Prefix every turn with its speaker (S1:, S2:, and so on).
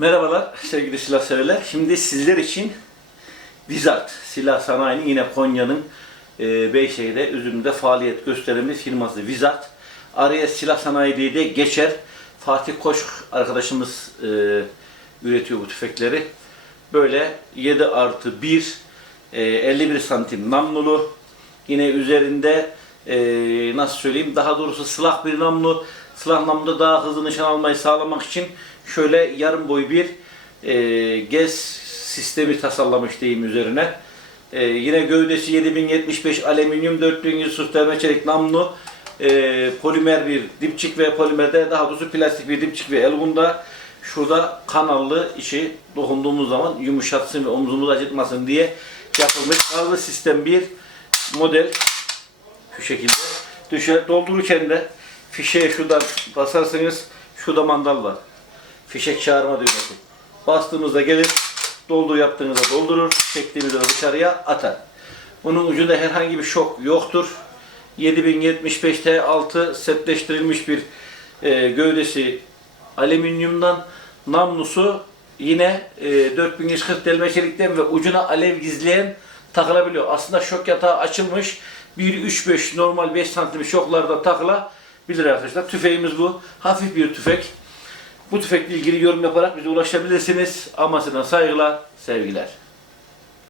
S1: Merhabalar sevgili silah severler. Şimdi sizler için Vizart Silah Sanayi'nin yine Konya'nın e, Beyşehir'de Üzüm'de faaliyet gösteren bir firması Vizart. Araya Silah Sanayi diye de geçer. Fatih Koç arkadaşımız e, üretiyor bu tüfekleri. Böyle 7 artı 1 e, 51 santim namlulu. Yine üzerinde e, nasıl söyleyeyim daha doğrusu silah bir namlu. Silah namluda daha hızlı nişan almayı sağlamak için şöyle yarım boy bir e, gez sistemi tasarlamış diyeyim üzerine. E, yine gövdesi 7075 alüminyum 4100 süslenme çelik namlu. E, polimer bir dipçik ve polimerde daha doğrusu plastik bir dipçik ve el bunda. Şurada kanallı içi dokunduğumuz zaman yumuşatsın ve omzumuzu acıtmasın diye yapılmış. Kanallı sistem bir model şu şekilde. Düşe, doldururken de fişeğe şuradan basarsınız. Şurada mandal var. Fişek çağırma düğmesi. Bastığımızda gelir. Doldur yaptığınızda doldurur. Çektiğimizde de dışarıya atar. Bunun ucunda herhangi bir şok yoktur. 7075 T6 setleştirilmiş bir e, gövdesi alüminyumdan namlusu yine e, 4140 delme çelikten ve ucuna alev gizleyen takılabiliyor. Aslında şok yatağı açılmış. 1.35 normal 5 santim şoklarda takılabilir arkadaşlar. Tüfeğimiz bu. Hafif bir tüfek. Bu tüfekle ilgili yorum yaparak bize ulaşabilirsiniz. Amasına saygılar, sevgiler.